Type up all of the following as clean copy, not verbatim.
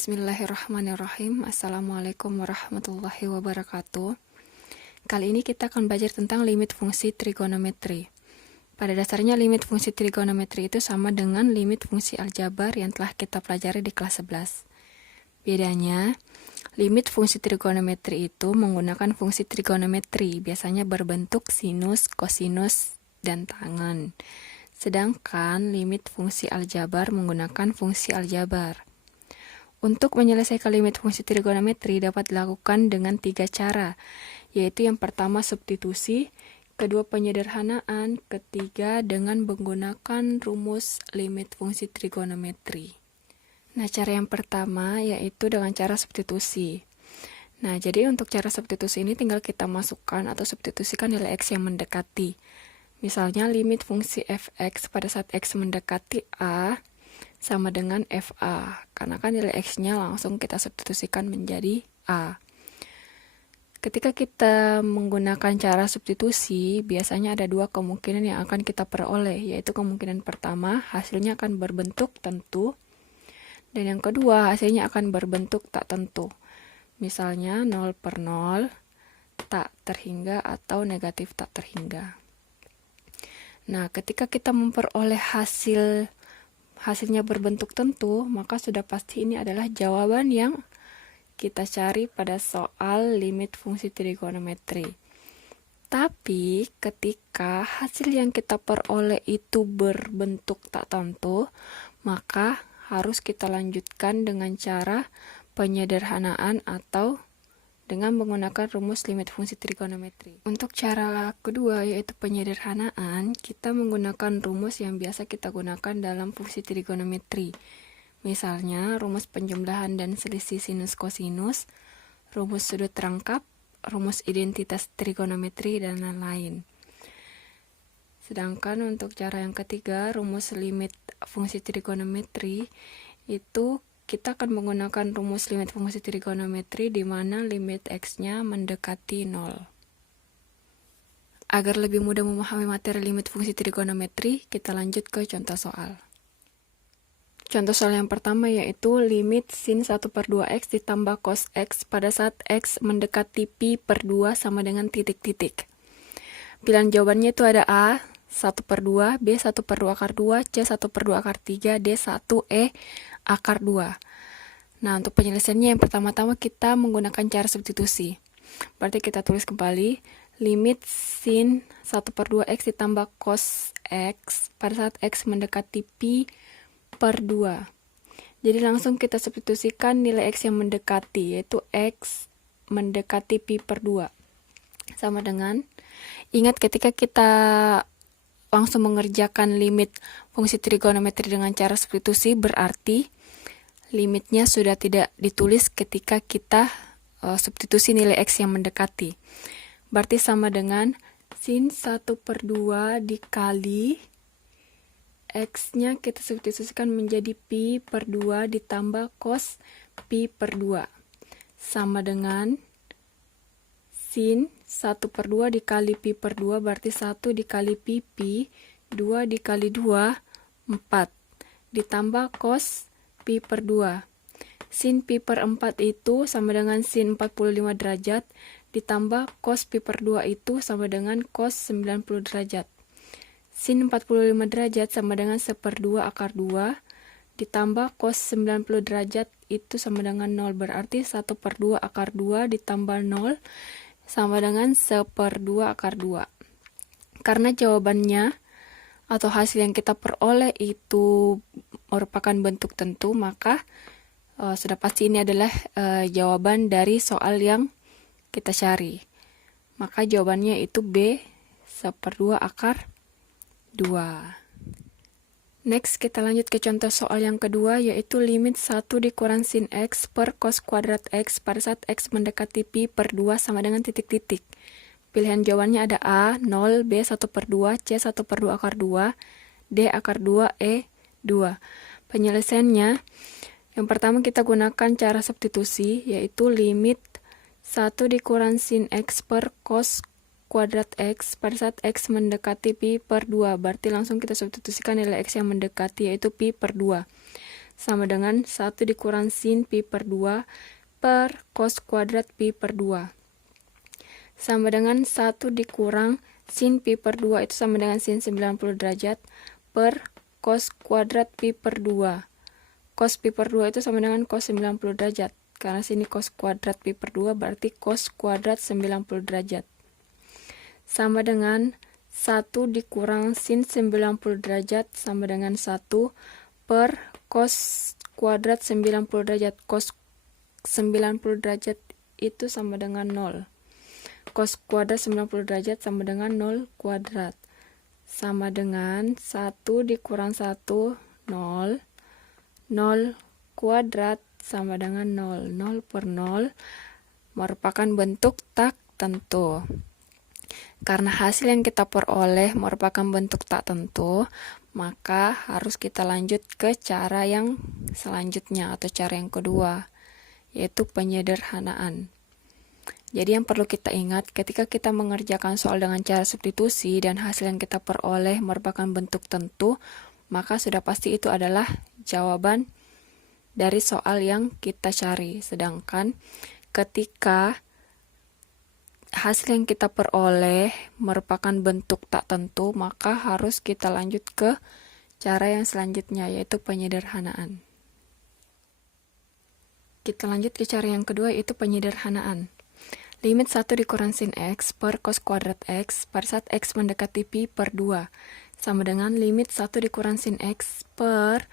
Bismillahirrahmanirrahim. Assalamualaikum warahmatullahi wabarakatuh. Kali ini kita akan belajar tentang limit fungsi trigonometri. Pada dasarnya limit fungsi trigonometri itu sama dengan limit fungsi aljabar yang telah kita pelajari di kelas 11. Bedanya, limit fungsi trigonometri itu menggunakan fungsi trigonometri, biasanya berbentuk sinus, kosinus, dan tangen. Sedangkan limit fungsi aljabar menggunakan fungsi aljabar. Untuk menyelesaikan limit fungsi trigonometri dapat dilakukan dengan 3 cara, yaitu yang pertama substitusi, kedua penyederhanaan, ketiga dengan menggunakan rumus limit fungsi trigonometri. Nah, cara yang pertama yaitu dengan cara substitusi. Nah, jadi untuk cara substitusi ini tinggal kita masukkan atau substitusikan nilai X yang mendekati. Misalnya limit fungsi fx pada saat X mendekati A sama dengan FA, karena kan nilai X-nya langsung kita substitusikan menjadi A. Ketika kita menggunakan cara substitusi, biasanya ada 2 kemungkinan yang akan kita peroleh, yaitu kemungkinan pertama, hasilnya akan berbentuk tentu, dan yang kedua, hasilnya akan berbentuk tak tentu. Misalnya 0/0, tak terhingga, atau negatif tak terhingga. Nah, ketika kita memperoleh hasilnya berbentuk tentu, maka sudah pasti ini adalah jawaban yang kita cari pada soal limit fungsi trigonometri. Tapi ketika hasil yang kita peroleh itu berbentuk tak tentu, maka harus kita lanjutkan dengan cara penyederhanaan atau dengan menggunakan rumus limit fungsi trigonometri. Untuk cara kedua yaitu penyederhanaan, kita menggunakan rumus yang biasa kita gunakan dalam fungsi trigonometri. Misalnya rumus penjumlahan dan selisih sinus kosinus, rumus sudut rangkap, rumus identitas trigonometri, dan lain-lain. Sedangkan untuk cara yang ketiga, rumus limit fungsi trigonometri, itu kita akan menggunakan rumus limit fungsi trigonometri di mana limit X-nya mendekati 0. Agar lebih mudah memahami materi limit fungsi trigonometri, kita lanjut ke contoh soal. Contoh soal yang pertama yaitu limit sin 1/2x ditambah cos x pada saat x mendekati pi per 2 sama dengan titik-titik. Pilihan jawabannya itu ada A, 1/2, B, 1/2 akar 2, C, 1/2 akar 3, D, 1, E, akar 2. Nah, untuk penyelesaiannya yang pertama-tama kita menggunakan cara substitusi. Berarti kita tulis kembali limit sin 1/2x ditambah cos x pada saat x mendekati pi per 2. Jadi langsung kita substitusikan nilai x yang mendekati, yaitu x mendekati pi per 2. Sama dengan, ingat ketika kita langsung mengerjakan limit fungsi trigonometri dengan cara substitusi, berarti limitnya sudah tidak ditulis ketika kita substitusi nilai X yang mendekati. Berarti sama dengan sin 1/2 dikali X-nya kita substitusikan menjadi pi per 2 ditambah cos pi per 2. Sama dengan sin 1/2 dikali pi per 2 berarti 1 dikali pi, 2 dikali 2, 4. Ditambah cos pi per 2. Sin pi per 4 itu sama dengan sin 45 derajat, ditambah cos pi per 2 itu sama dengan cos 90 derajat. Sin 45 derajat sama dengan 1/2 akar 2, ditambah cos 90 derajat itu sama dengan 0, berarti 1/2 akar 2 ditambah 0 sama dengan 1/2 akar 2. Karena jawabannya atau hasil yang kita peroleh itu merupakan bentuk tentu, maka sudah pasti ini adalah jawaban dari soal yang kita cari. Maka jawabannya itu B, 1/2 akar 2. Next, kita lanjut ke contoh soal yang kedua, yaitu limit 1 dikurang sin X per cos kuadrat X pada saat X mendekati pi per 2 sama dengan titik-titik. Pilihan jawabannya ada A, 0, B, 1/2, C, 1/2 akar 2, D, akar 2, E, 2. Penyelesaiannya, yang pertama kita gunakan cara substitusi, yaitu limit 1 dikurang sin X per cos kuadrat X pada saat X mendekati pi per 2. Berarti langsung kita substitusikan nilai X yang mendekati, yaitu pi per 2. sama dengan 1 dikurang sin pi per 2 per cos kuadrat pi per 2. Sama dengan 1 dikurang sin pi per 2 itu sama dengan sin 90 derajat per cos kuadrat pi per 2. Cos pi per 2 itu sama dengan cos 90 derajat. Karena sini cos kuadrat pi per 2 berarti cos kuadrat 90 derajat. Sama dengan 1 dikurang sin 90 derajat sama dengan 1 per cos kuadrat 90 derajat. Cos 90 derajat itu sama dengan 0. Cos kuadrat 90 derajat sama dengan 0 kuadrat. Sama dengan 1 dikurang 1, 0. 0 kuadrat sama dengan 0. 0 per 0 merupakan bentuk tak tentu. Karena hasil yang kita peroleh merupakan bentuk tak tentu, maka harus kita lanjut ke cara yang selanjutnya atau cara yang kedua, yaitu penyederhanaan. Jadi yang perlu kita ingat ketika kita mengerjakan soal dengan cara substitusi dan hasil yang kita peroleh merupakan bentuk tentu, maka sudah pasti itu adalah jawaban dari soal yang kita cari. Sedangkan ketika hasil yang kita peroleh merupakan bentuk tak tentu, maka harus kita lanjut ke cara yang selanjutnya, yaitu penyederhanaan. Kita lanjut ke cara yang kedua, yaitu penyederhanaan. Limit 1 dikurang sin x per cos kuadrat x pada saat x mendekati pi per 2 sama dengan limit 1 dikurang sin x per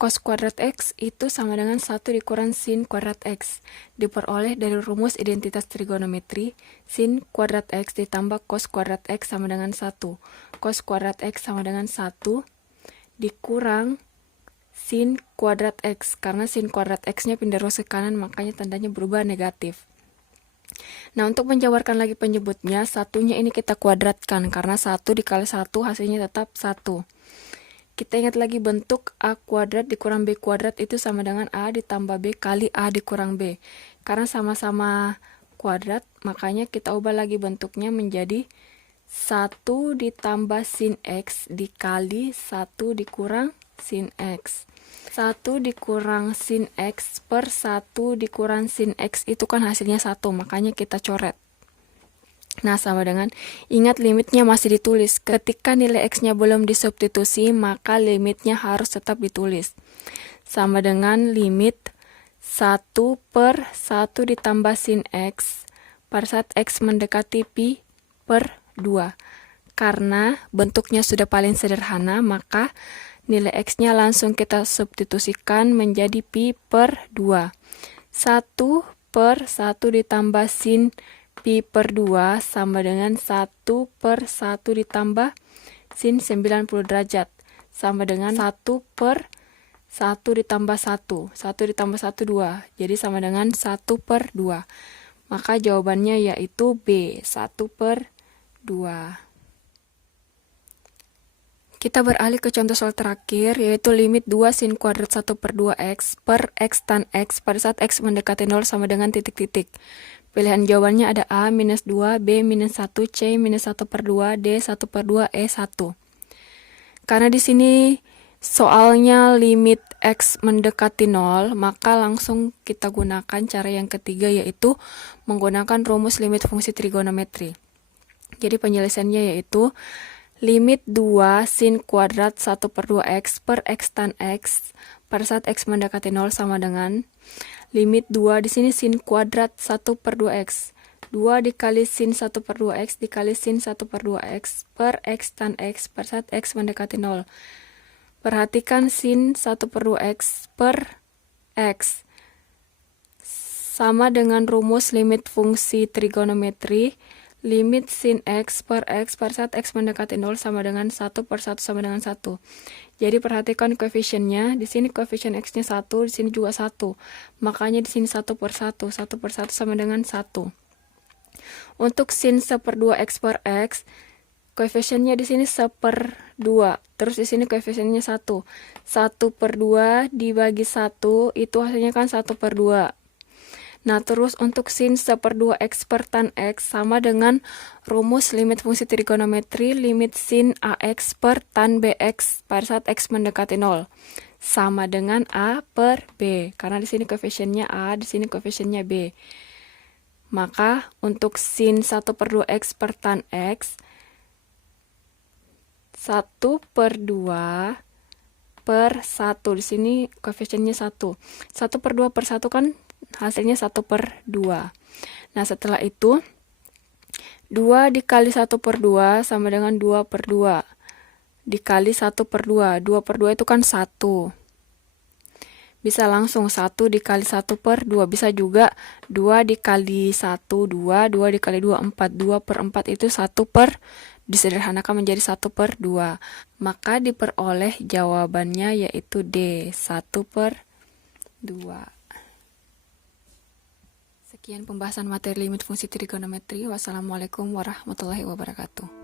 cos kuadrat x itu sama dengan 1 dikurang sin kuadrat x diperoleh dari rumus identitas trigonometri sin kuadrat x ditambah cos kuadrat x sama dengan 1. Cos kuadrat x sama dengan 1 dikurang sin kuadrat x, karena sin kuadrat x-nya pindah ruas ke kanan, makanya tandanya berubah negatif. Nah, untuk menjabarkan lagi penyebutnya, satunya ini kita kuadratkan, karena 1 dikali 1 hasilnya tetap 1. Kita ingat lagi bentuk a kuadrat dikurang b kuadrat itu sama dengan a ditambah b kali a dikurang b. Karena sama-sama kuadrat, makanya kita ubah lagi bentuknya menjadi 1 ditambah sin x dikali 1 dikurang sin x. 1 dikurang sin x per 1 dikurang sin x itu kan hasilnya 1, makanya kita coret. Nah, sama dengan, ingat limitnya masih ditulis. Ketika nilai x-nya belum disubstitusi, maka limitnya harus tetap ditulis. Sama dengan limit 1 per 1 ditambah sin x pada saat x mendekati pi per 2. Karena bentuknya sudah paling sederhana, maka nilai x-nya langsung kita substitusikan menjadi pi per 2. 1 per 1 ditambah sin pi per 2 sama dengan 1 per 1 ditambah sin 90 derajat. Sama dengan 1 per 1 ditambah 1. 1 ditambah 1, 2. Jadi sama dengan 1 per 2. Maka jawabannya yaitu B, 1 per 2. Kita beralih ke contoh soal terakhir, yaitu limit 2 sin kuadrat 1 per 2x per x tan x pada saat x mendekati 0 sama dengan titik-titik. Pilihan jawabannya ada A minus 2, B minus 1, C minus 1 per 2, D 1 per 2, E 1. Karena di sini soalnya limit x mendekati 0, maka langsung kita gunakan cara yang ketiga, yaitu menggunakan rumus limit fungsi trigonometri. Jadi penjelasannya yaitu limit 2 sin kuadrat 1 per 2x per x tan x pada saat x mendekati 0 sama dengan limit 2 di sini sin kuadrat 1 per 2x. 2 dikali sin 1 per 2x dikali sin 1 per 2x per x tan x pada saat x mendekati 0. Perhatikan sin 1 per 2x per x sama dengan rumus limit fungsi trigonometri. Limit sin x per x pada saat x mendekati 0 sama dengan 1 per 1 sama dengan 1. Jadi perhatikan koefisiennya. Di sini koefisien x-nya 1, di sini juga 1. Makanya di sini 1 per 1. 1 per 1 sama dengan 1. Untuk sin 1 per 2x per x, koefisiennya di sini 1 per 2. Terus di sini koefisiennya 1. 1 per 2 dibagi 1, itu hasilnya kan 1 per 2. Nah, terus untuk sin 1 per 2x per tan x sama dengan rumus limit fungsi trigonometri limit sin ax per tan bx pada saat x mendekati 0. sama dengan A per B. Karena di sini koefisiennya A, di sini koefisiennya B. Maka untuk sin 1 per 2X per tan X, 1 per 2 per 1. Di sini koefisiennya 1. 1 per 2 per 1 kan hasilnya 1 per 2. Nah, setelah itu 2 dikali 1 per 2 sama dengan 2 per 2. Dikali 1 per 2. 2 per 2 itu kan 1. Bisa langsung 1 dikali 1 per 2. Bisa juga 2 dikali 1, 2. 2 dikali 2, 4. 2 per 4 itu 1 per, disederhanakan menjadi 1 per 2. Maka diperoleh jawabannya yaitu D, 1 per 2. Sekian pembahasan materi limit fungsi trigonometri. Wassalamualaikum warahmatullahi wabarakatuh.